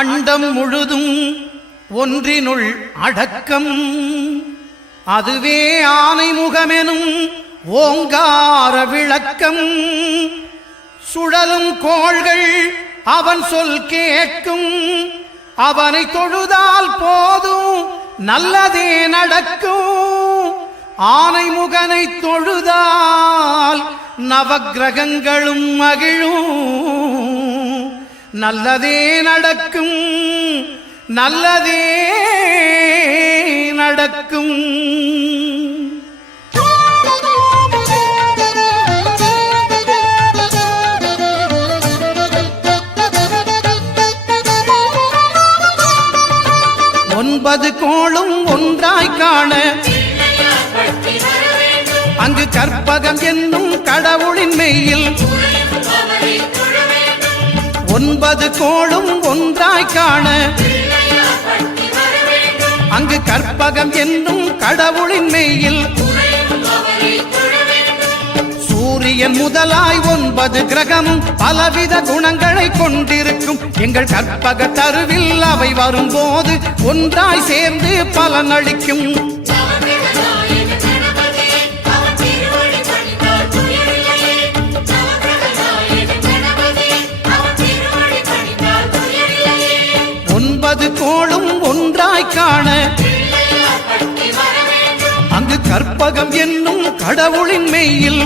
அண்டம் முழுதும் ஒன்றினுள் அடக்கம், அதுவே ஆனைமுகமெனும் ஓங்கார விளக்கம். சுழலும் கோள்கள் அவன் சொல் கேட்கும், அவனை தொழுதால் போதும் நல்லதே நடக்கும். ஆனைமுகனை தொழுதால் நவக்கிரகங்களும் மகிழும், நல்லதே நடக்கும், நல்லதே நடக்கும். ஒன்பது கோளும் ஒன்றாய் காண அங்கு கற்பகம் என்னும் கடவுளின் மெய்யில். ஒன்பது கோளும் ஒன்றாய் காண அங்கு கற்பகம் என்னும் கடவுளின் மெய்யில். சூரியன் முதலாய் 9 கிரகமும் பலவித குணங்களை கொண்டிருக்கும். எங்கள் கற்பக தருவில் அவை வரும்போது ஒன்றாய் சேர்ந்து பலனளிக்கும். ஒன்பது கோளும் ஒன்றாய் காண அங்கு கற்பகம் என்னும் கடவுளின் மெய்யில்.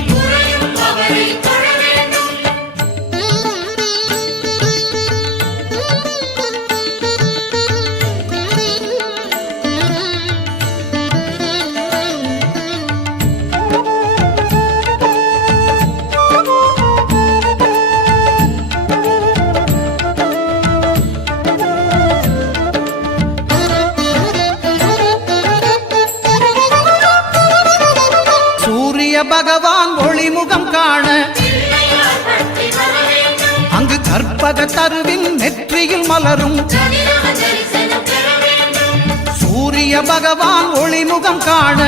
பகவான் ஒளிமுகம் காண அங்கு கற்பக தருவின் நெற்றியில் மலரும். சூரிய பகவான் ஒளிமுகம் காண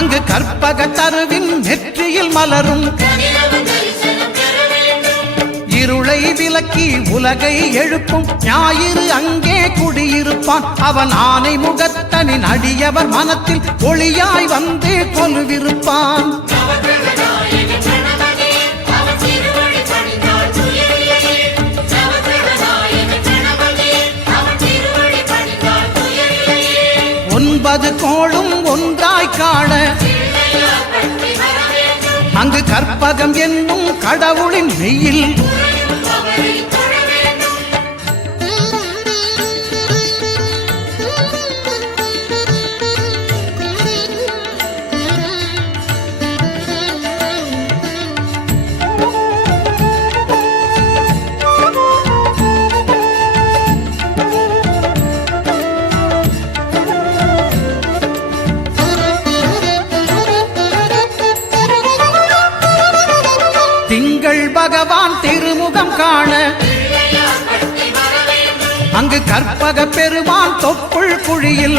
அங்கு கற்பக தருவின் நெற்றியில் மலரும். இருளை விலக்கி உலகை எழுப்பும் ஞாயிறு அங்கே குடியிருப்பான். அவன் ஆனை முகத்தனின் அடியவர் மனத்தில் ஒளியாய் வந்து கொலுவிருப்பான். ஒன்பது கோளும் ஒன்றாய் காண அங்கு கற்பகம் என்னும் கடவுளின் மெய்யில். திங்கள் பகவான் திருமுகம் காண அங்கு கற்பக பெருமான் தொப்புள் குழியில்.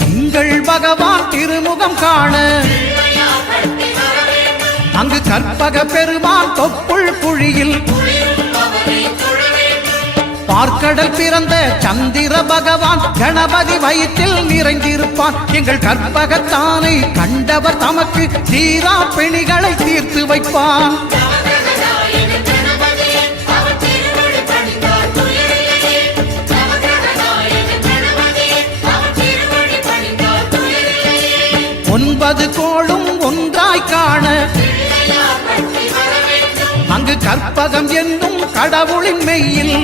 திங்கள் பகவான் திருமுகம் காண அங்கு கற்பக பெருமான் தொப்புள் குழியில். பார்க்கடல் பிறந்த சந்திர பகவான் கணபதி வயிற்றில் நிறைந்திருப்பான். எங்கள் கற்பகத்தானை கண்டவர் தமக்கு தீரா பிணிகளை தீர்த்து வைப்பான். ஒன்பது கோளும் ஒன்றாய் காண அங்கு கற்பகம் என்னும் கடவுளின் மெய்யில்.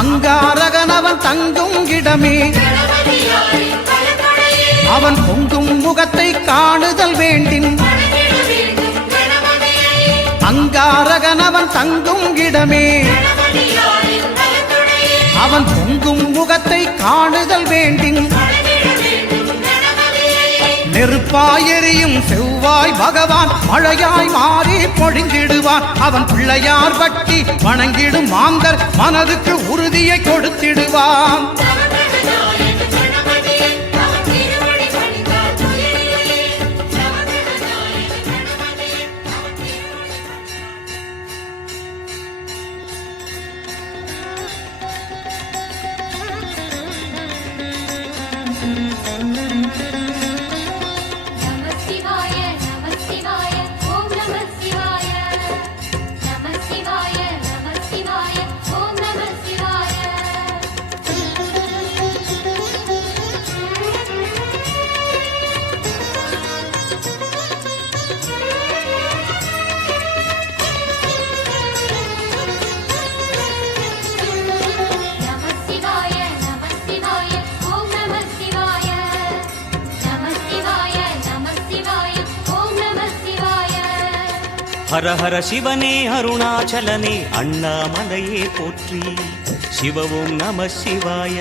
அங்காரகனவன் தங்கும் இடமே அவன் பொங்கும் முகத்தை காணுதல் வேண்டின். அங்காரகனவன் தங்கும் இடமே அவன் பொங்கும் முகத்தை காணுதல் வேண்டின். நெருப்பாயெறியும் செவ்வாய் பகவான் மழையாய் மாறி பொழிந்திடுவான். அவன் பிள்ளையார் பக்தி வணங்கிடும் மாந்தர் மனதுக்கு உறுதியை கொடுத்திடுவான். ஹர ஹர சிவனே அருணாச்சலனே அண்ணாமலையே போற்றி. சிவ ஓம் நம சிவாய.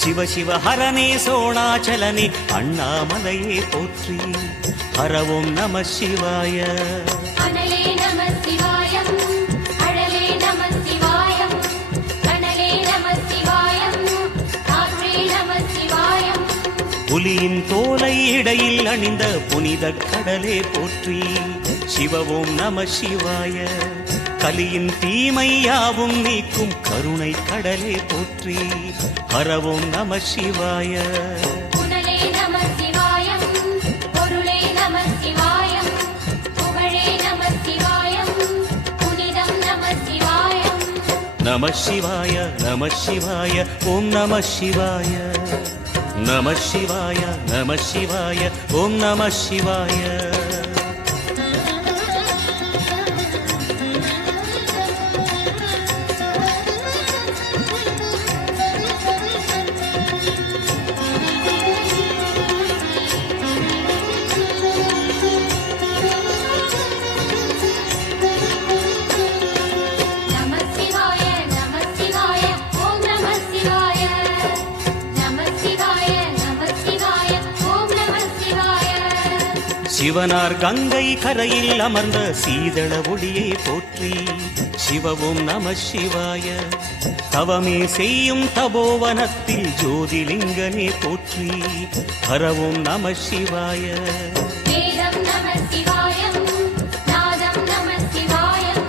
சிவ சிவ ஹரனே சோணாச்சலனே அண்ணாமலையே போற்றி. ஹர ஓம் நம சிவாய. அனலே நம சிவாயம், அழலே நம சிவாயம், கனலே நம சிவாயம், காற்றே நம சிவாயம். புலியின் தோலை இடையில் அணிந்த புனித கடலே போற்றி. சிவ ஓம் நம சிவாய. கலியின் தீமை யாவும் நீக்கும் கருணை கடலே போற்றி. ஹர ஓம் நம சிவாய. புனலே நம சிவாயம், பொருளே நம சிவாயம், புகழே நம சிவாயம், புனிதம் நம சிவாயம். நம சிவாய நம சிவாய ஓம் நம சிவாய. நம சிவாய நம சிவாய ஓம் நம சிவாய. சிவனார் கங்கை கரையில் அமர்ந்த சீதள ஒளியை போற்றி. சிவ ஓம் நம சிவாய. தவமே செய்யும் தபோவனத்தில் ஜோதிலிங்கனே போற்றி. ஹர ஓம் நம சிவாய. வேதம் நம சிவாயம், நாதம் நம சிவாயம்,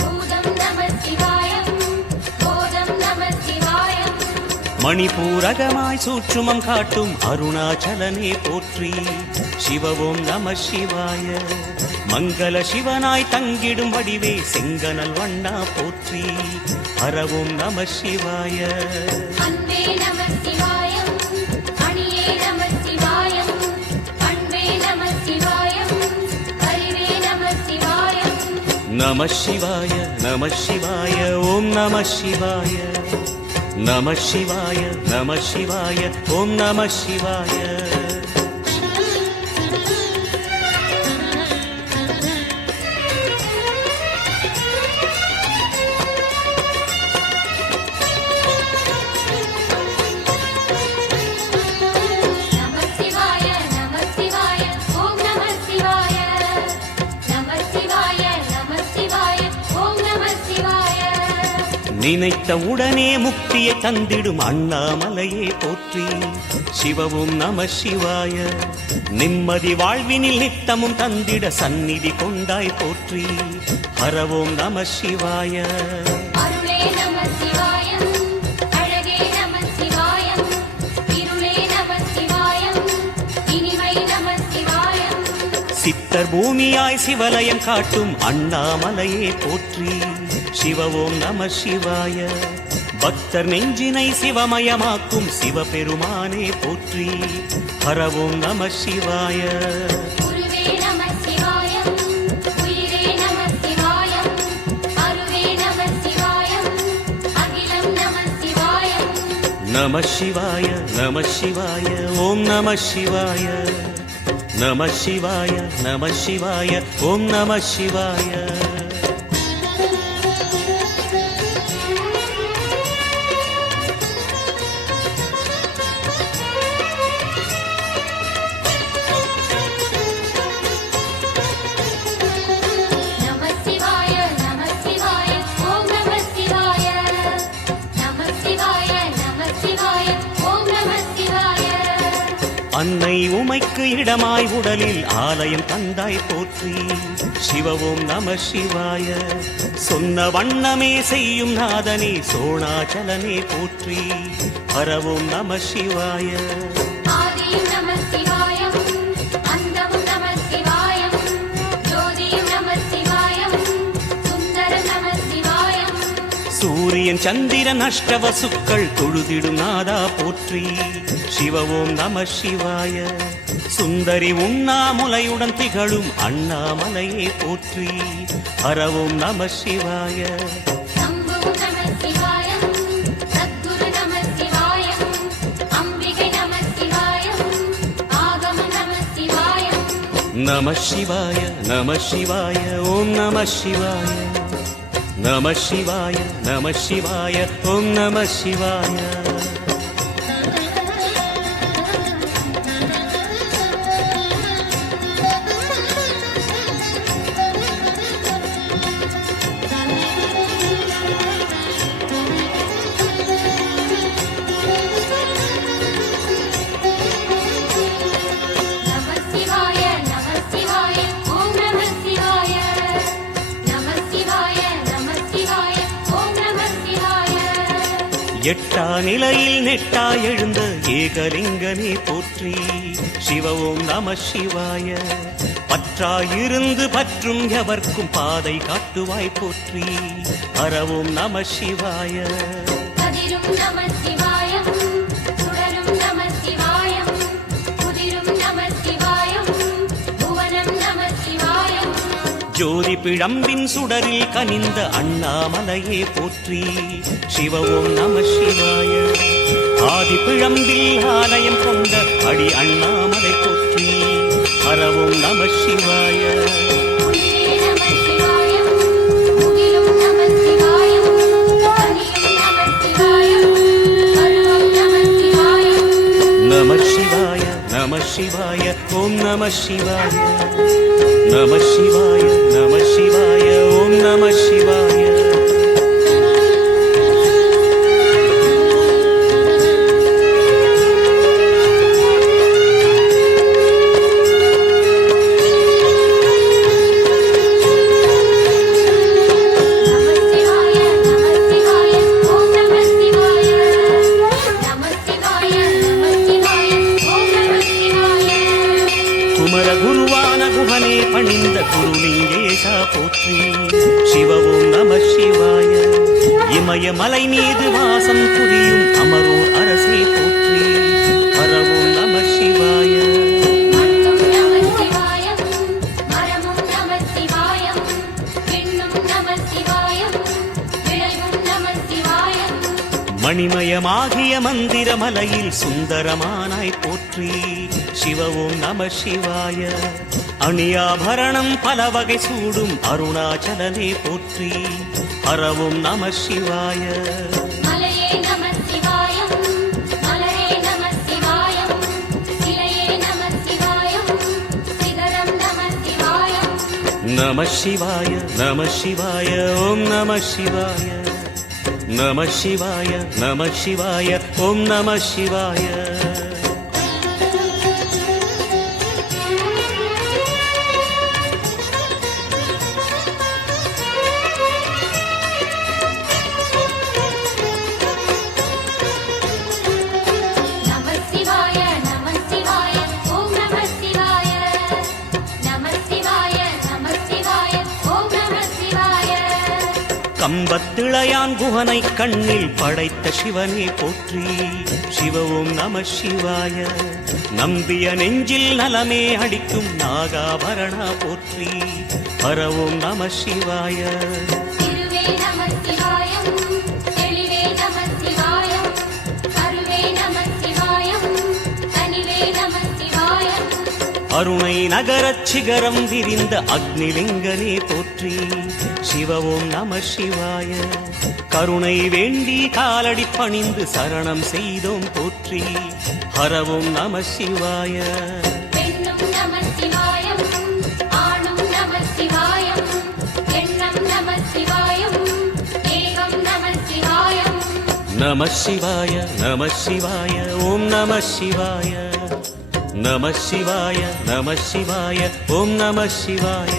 பூதம் நம சிவாயம், போதம் நம சிவாயம். மணிபூரகமாய் சூற்றுமம் காட்டும் அருணாச்சலனே போற்றி. சிவ ஓம் நம சிவாய. மங்கள சிவனாய் தங்கிடும் வடிவே செங்கனல் வண்ணா போற்றி. ஹர ஓம் நம சிவாய. அன்பே நம சிவாயம், அணியே நம சிவாயம், அன்பே நம சிவாயம், அறிவே நம சிவாயம். நம சிவாய நம சிவாய ஓம் நம சிவாய. நம சிவாய நம சிவாய ஓம் நம சிவாய. நினைத்த உடனே முக்தியை தந்திடும் அண்ணாமலையே போற்றி. சிவ ஓம் நம சிவாய. நிம்மதி வாழ்வினில் நித்தமும் தந்திட சந்நிதி கொண்டாய் போற்றி. ஹர ஓம் நம சிவாய. அருளே நம சிவாயம், அழகே நம சிவாயம், இருளே நம சிவாயம், இனிமை நம சிவாயம். சித்தர் பூமியாய் சிவலயம் காட்டும் அண்ணாமலையே போற்றி. சிவ ஓம் நம சிவாய. பக்தர் நெஞ்சினை சிவமயமாக்கும் சிவபெருமானே போற்றி. ஹர ஓம் நம சிவாய. குருவே நம சிவாயம், உயிரே நம சிவாயம், அருவே நம சிவாயம், அகிலம் நம சிவாயம். நம சிவாய நம சிவாய ஓம் நம சிவாய. நம சிவாய நம சிவாய ஓம் நம சிவாய. அன்னை உமைக்கு இடமாய் உடலில் ஆலயம் தந்தாய் போற்றி. சிவவோம் நம சிவாய. சொன்ன வண்ணமே செய்யும் நாதனே சோணாச்சலனே போற்றி. ஹரவோம் நம சிவாய. ஆதியும் நம சிவாயம், அந்தமும் நம சிவாயம், ஜோதியும் நம சிவாயம், சுந்தரம் நம சிவாயம். சூரியன் சந்திரன் அஷ்டவசுக்கள் தொழுதிடும் நாதா போற்றி. சிவவோம் நம சிவாய. சுந்தரி உண்ணாமுலையுடன் திகழும் அண்ணாமலையே போற்றி. ஹரவோம் நம சிவாய. சம்புவும் நம சிவாயம், சத்குரு நம சிவாயம், அம்பிகை நம சிவாயம், ஆகமம் நம சிவாயம். நம சிவாய நம சிவாய ஓம் நம சிவாய. நம சிவாய நம சிவாய ஓம் நம சிவாய. நம சிவாய, நம சிவாய, ஓம் நம சிவாய. நம சிவாய, நம சிவாய, ஓம் நம சிவாய. எட்டா நிலையில் நெட்டா எழுந்த ஏகலிங்கனே போற்றி. சிவவோம் நம சிவாய. பற்றாயிருந்து பற்றும் எவர்க்கும் பாதை காட்டுவாய் போற்றி. ஹரவோம் நம சிவாய. கதிரும் நம சிவாயம், சுடரும் நம சிவாயம், குதிரும் நம சிவாயம், புவனம் நம சிவாயம். ஜோதி பிழம்பின் சுடரில் கனிந்த அண்ணாமலையே போற்றி. சிவவோம் நம சிவாய. ஆதி பிழம்பில் ஆலயம் கொண்ட அடி அண்ணாமலை போற்றி. ஹரவோம் நம சிவாய. உயிரே நம சிவாயம், முகிலும் நம சிவாயம், கனியும் நம சிவாயம், கருவம் நம சிவாயம். நம சிவாய நம சிவாய ஓம் நம சிவாய. நம சிவாய நம சிவாய ஓம் நம சிவாய. நம சிவாய, நம சிவாய, ஓம் நம சிவாய. நம சிவாய, நம சிவாய, ஓம் நம சிவாய. குமர குருவான குகனே பணிந்த குருலிங்கேசா போற்றி. சிவவோம் நம சிவாய. இமயமலை மீது வாசம் புரியும் அமரோர் அரசே போற்றி. ஹரவோம் நம சிவாய. மண்ணும் நம சிவாயம், மரமும் நம சிவாயம், விண்ணும் நம சிவாயம், விளைவும் நம சிவாயம். மணிமயமாகிய மந்திரமலையில் சுந்தரமானாய் போற்றி. சிவவோம் நம சிவாய. அணியாபரணம் பல வகை சூடும் அருணாச்சலனே போற்றி. ஹரவோம் நம சிவாய. மலையே நம சிவாயம், மலரே நம சிவாயம், சிலையே நம சிவாயம், சிகரம் நம சிவாயம். நம சிவாய நம சிவாய ஓம் நம சிவாய. நம சிவாய நம சிவாய ஓம் நம சிவாய. நம சிவாய, நம சிவாய, ஓம் நம சிவாய. நம சிவாய, நம சிவாய, ஓம் நம சிவாய. கம்பத்திளையான் குகனை கண்ணில் படைத்த சிவனே போற்றி. சிவவோம் நம சிவாய. நம்பிய நெஞ்சில் நலமே அடிக்கும் நாகாபரணா போற்றி. ஹரவோம் நம சிவாய. திருவே நம சிவாயம், தெளிவே நம சிவாயம், அருவே நம சிவாயம், தனிவே நம சிவாயம். அருணை நகரச் சிகரம் விரிந்த அக்னிலிங்கனே போற்றி. சிவவோம் நம சிவாய. கருணை வேண்டி காலடி பணிந்து சரணம் செய்தோம் போற்றி. ஹரவோம் நம சிவாய. பெண்ணும் நம சிவாயம், ஆணும் நம சிவாயம், எண்ணம் நம சிவாயம், ஏகம் நம சிவாயம். நம சிவாய நம சிவாய ஓம் நம சிவாய. நம சிவாய நம சிவாய ஓம் நம சிவாய.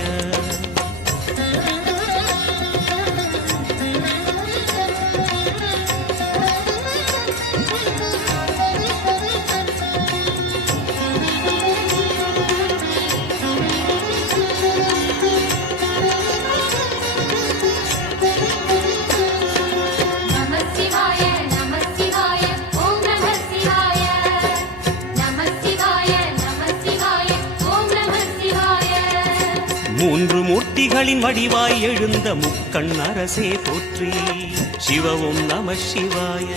நம சிவாய நம சிவாய ஓம் நம சிவாய. நம சிவாய நம சிவாய ஓம் நம சிவாய. மூன்று மூர்த்திகளின் வடிவாய் எழுந்த முக்கண் அரசே போற்றி. சிவவும் நம சிவாய.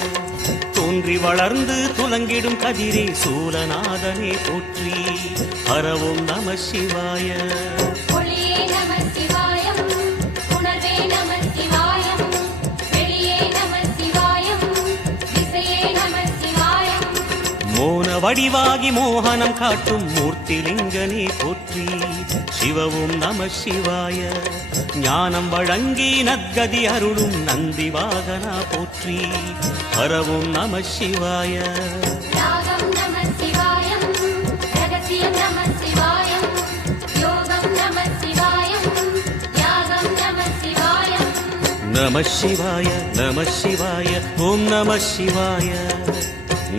தோன்றி வளர்ந்து துலங்கிடும் கதிரே சூலநாதனே போற்றி. ஹரவும் நம சிவாய. ஒளியே நம சிவாயம், உணர்வே நம சிவாயம், வெளியே நம சிவாயம், திசையே நம சிவாயம். மோன வடிவாகி மோகனம் காட்டும் மூர்த்திலிங்கனே போற்றி. சிவவும் நம சிவாய. ஞானம் வழங்கி நற்கதி அருளும் நந்தி வாகனா போற்றி. ஹரவும் நம சிவாய. ராகம் நம சிவாயம், ரகசியம் நம சிவாயம், யோகம் நம சிவாயம், யாகம் நம சிவாயம். நம சிவாய நம சிவாய ஓம் நம சிவாய.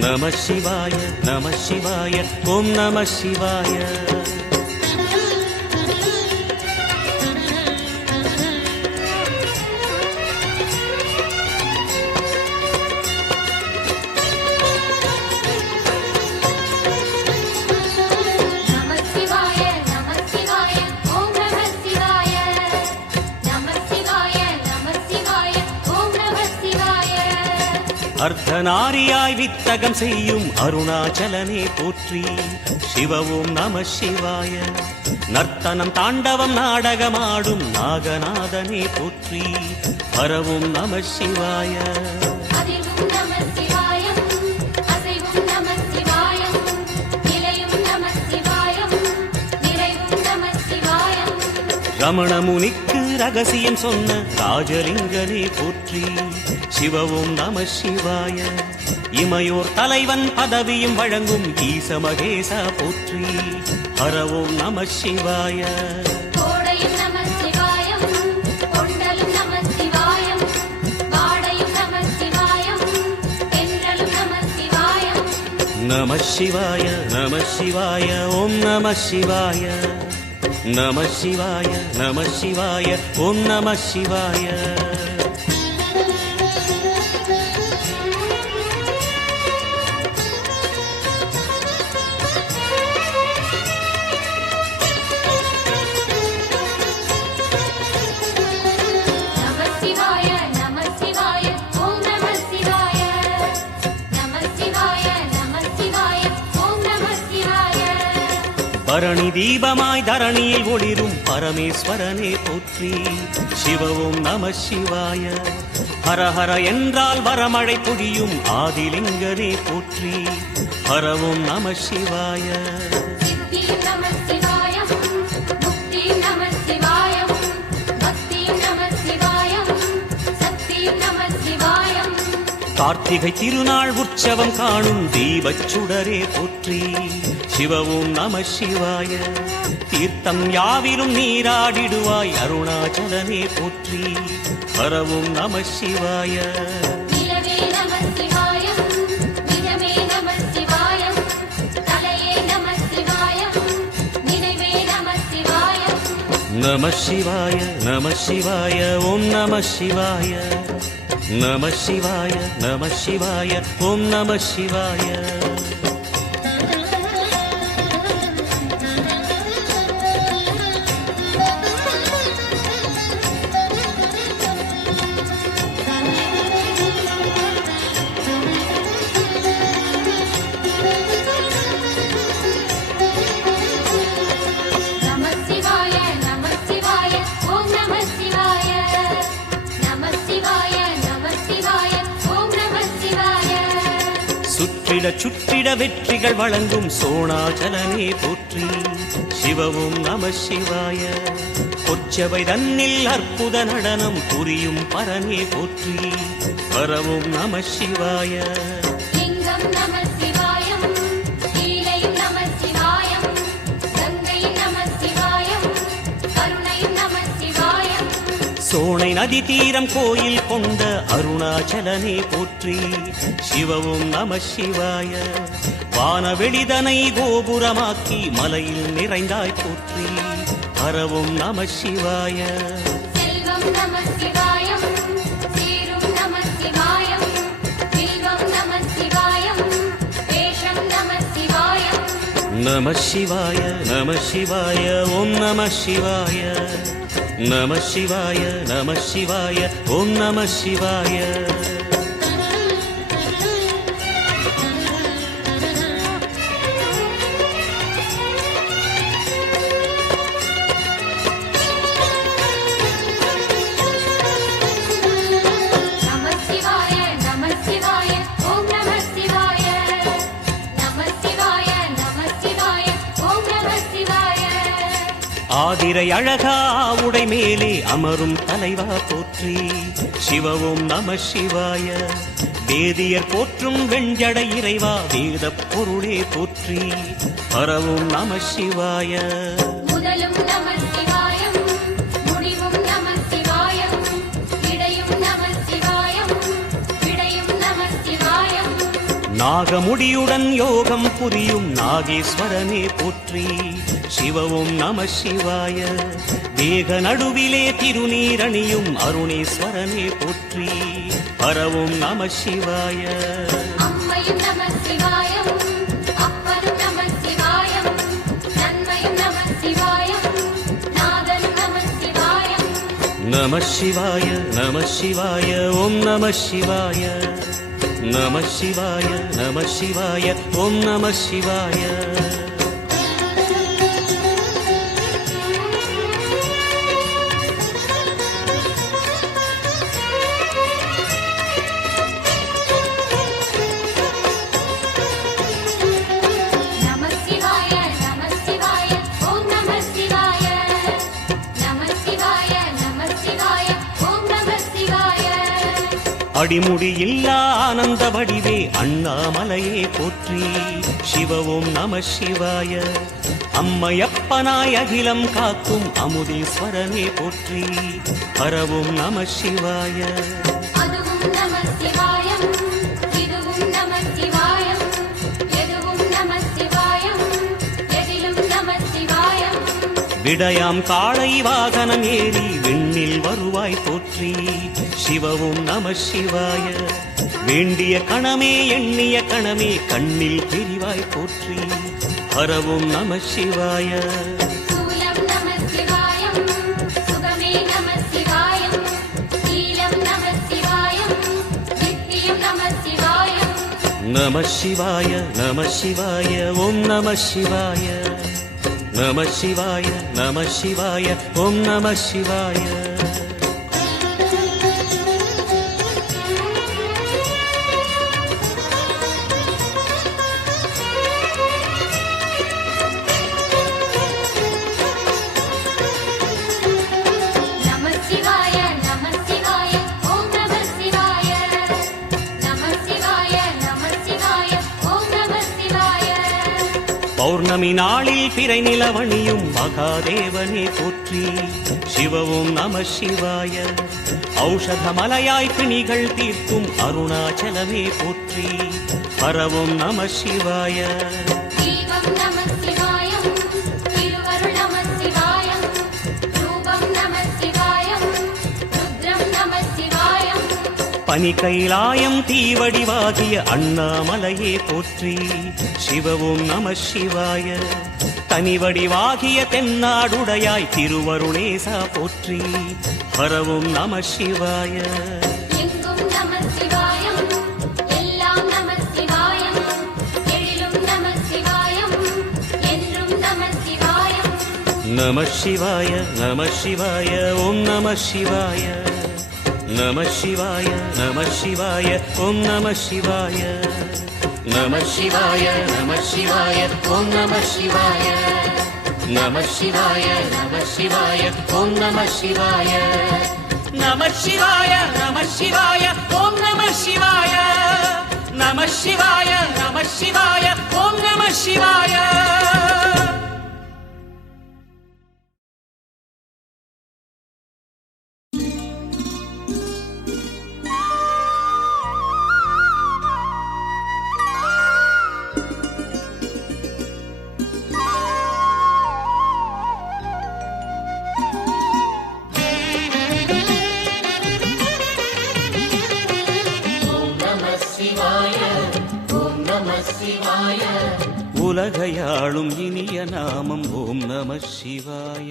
நம சிவாய நம சிவாய ஓம் நம சிவாய. நம சிவாய நம சிவாய ஓம் நம சிவாய. நம சிவாய நம சிவாய ஓம் நம சிவாய. அர்த்தநாரியாய் வித்தகம் செய்யும் அருணாச்சலனே போற்றி. சிவவும் நம சிவாய. நர்த்தனம் தாண்டவம் நாடகமாடும் நாகநாதனே போற்றி. ஹரவும் நம சிவாய. அதிர்வும் நம சிவாயம், அசைவும் நம சிவாயம், நிலையும் நம சிவாயம், நிறைவும் நம சிவாயம். ரமண முனிக்கு ரகசியம் சொன்ன ராஜலிங்கனே போற்றி. சிவவும் நம சிவாய. இமையோர் தலைவன் பதவியும் வழங்கும் ஈச மகேசா போற்றி. ஹரவும் நம சிவாய. கோடையும் நம சிவாயம், கொண்டலும் நம சிவாயம், வாடையும் நம சிவாயம், தென்றலும் நம சிவாயம். நம சிவாய நம சிவாய ஓம் நம சிவாய. நம சிவாய நம சிவாய ஓம் நம சிவாய. நம சிவாய நம சிவாய ஓம் நம சிவாய. நம சிவாய நம சிவாய ஓம் நம சிவாய. பரணி தீபமாய் தரணியில் ஒளிரும் பரமேஸ்வரனே போற்றி. சிவவும் நம சிவாய. ஹரஹர என்றால் வரமழை பொழியும் ஆதிலிங்கனே போற்றி. ஹரவும் நம சிவாய. சித்தியும் நம சிவாயம், முக்தியும் நம சிவாயம், பக்தியும் நம சிவாயம், சக்தியும் நம சிவாயம். கார்த்திகை திருநாள் உற்சவம் காணும் தீபச் சுடரே போற்றி. சிவவும் நம சிவாய. தீர்த்தம் யாவிலும் நீராடிடுவாய் அருணாச்சலனே போற்றி. ஹரவும் நம சிவாய. நிலவே நம சிவாயம், நிஜமே நம சிவாயம், தலையே நம சிவாயம், நினைவே நம சிவாயம். நம சிவாய நம சிவாய ஓம் நம சிவாய. நம சிவாய நம சிவாய ஓம் நம சிவாய. நம சிவாய நம சிவாய ஓம் நம சிவாய. நம சிவாய நம சிவாய ஓம் நம சிவாய. சுற்றிட சுற்றிட வெற்றிகள் வழங்கும் சோணாச்சலனே போற்றி. சிவவும் நம சிவாய. பொற்சபை தன்னில் அற்புத நடனம் புரியும் பரனே போற்றி. பரவும் நம சிவாய. லிங்கம் நம சிவாயம், லீலையும் நம சிவாயம். சோனை நதி தீரம் கோயில் கொண்ட அருணாச்சலனே போற்றி சிவவும் நம சிவாய வானவெளிதனை கோபுரமாக்கி மலையில் நிறைந்தாய் போற்றி ஹரவும் நம சிவாய செல்வம் நம சிவாயம் சீரும் நம சிவாயம் வில்வம் நம சிவாயம் வேஷம் நம சிவாயம் நம சிவாய நம சிவாய ஓம் நம சிவாய நம சிவாய நம சிவாய ஓம் நம சிவாய நம சிவாய நம சிவாய ஓம் நம சிவாய நம சிவாய நம சிவாய ஓம் நம சிவாய ஆதிரை அழகா உடை மேலே அமரும் தலைவா போற்றி சிவவும் நம சிவாய வேதியர் போற்றும் வெஞ்சடை இறைவா வேத பொருளே போற்றி பரவும் நம சிவாய முதலும் நம சிவாயம் முடிவும் நம சிவாயம் இடையும் நம சிவாயம் விடையும் நம சிவாயம் நாகமுடியுடன் யோகம் புரியும் நாகேஸ்வரனே போற்றி சிவவும் நம சிவாய தேக நடுவிலே திருநீரணியும் அருணேஸ்வரனே போற்றி பரவும் நம சிவாய அம்மையும் நம சிவாயம் அப்பனும் நம சிவாயம் நன்மையும் நம சிவாயம் நாதனும் நம சிவாயம் நம சிவாய நம சிவாய ஓம் நம சிவாய நம சிவாய நம சிவாய ஓம் நம சிவாய நம சிவாய நம சிவாய ஓம் நம சிவாய நம சிவாய நம சிவாய ஓம் நம சிவாய அடிமுடி இல்லா ஆனந்த வடிவே அண்ணாமலையே போற்றி சிவவும் நம சிவாய அம்மையப்பனாய் அகிலம் காக்கும் அமுதேஸ்வரனே போற்றி பரவும் நம சிவாய அதுவும் நம சிவாயம் இதுவும் நம சிவாயம் எதுவும் நம சிவாயம் எதிலும் நம சிவாயம் விடயாம் காளை வாகனம் ஏறி விண்ணில் வருவாய் போற்றி சிவவும் நம சிவாய வேண்டிய கணமே எண்ணிய கணமே கண்ணில் தெரிவாய் போற்றி ஹரவும் நம சிவாய சூலம் நம சிவாயம் சுகமே நம சிவாயம் நீலம் நம சிவாயம் நித்தியம் நம சிவாயம் நம சிவாய நம சிவாய ஓம் நம சிவாய நம சிவாய நம சிவாய ஓம் நம சிவாய நம சிவாய நம சிவாய ஓம் நம சிவாய நம சிவாய நம சிவாய ஓம் நம சிவாய பௌர்ணமி நாளில் பிறை நிலவணியும் மகாதேவனே போற்றி சிவவும் நம சிவாய ஔஷதமலையாய் பிணிகள் தீர்க்கும் அருணாச்சலமே போற்றி பரவும் நம சிவாய தீபம் நம சிவாயம் திருவருள் நம சிவாயம் ரூபம் நம சிவாயம் ருத்ரம் நம சிவாயம் பனி கைலாயம் தீவடிவாகிய அண்ணாமலையே போற்றி சிவவும் நம சிவாய தனிவடிவாகிய தென்னாடுடையாய் திருவருணேசா போற்றி பரவும் நம சிவாய எங்கும் நம சிவாயம் எல்லாம் நம சிவாயம் எழிலும் நம சிவாயம் என்றும் நம சிவாயம் நம சிவாய நம சிவாய ஓம் நம சிவாய நம சிவாய நம சிவாய ஓம் நம சிவாய நம சிவாய நம சிவாய ஓம் நம சிவாய நம சிவாய நம சிவாய ஓம் நம சிவாய நம சிவாய நம சிவாய ஓம் நம சிவாய நம சிவாய நம சிவாய ஓம் நம சிவாய உலகையாளும் இனிய நாமம் ஓம் நம சிவாய.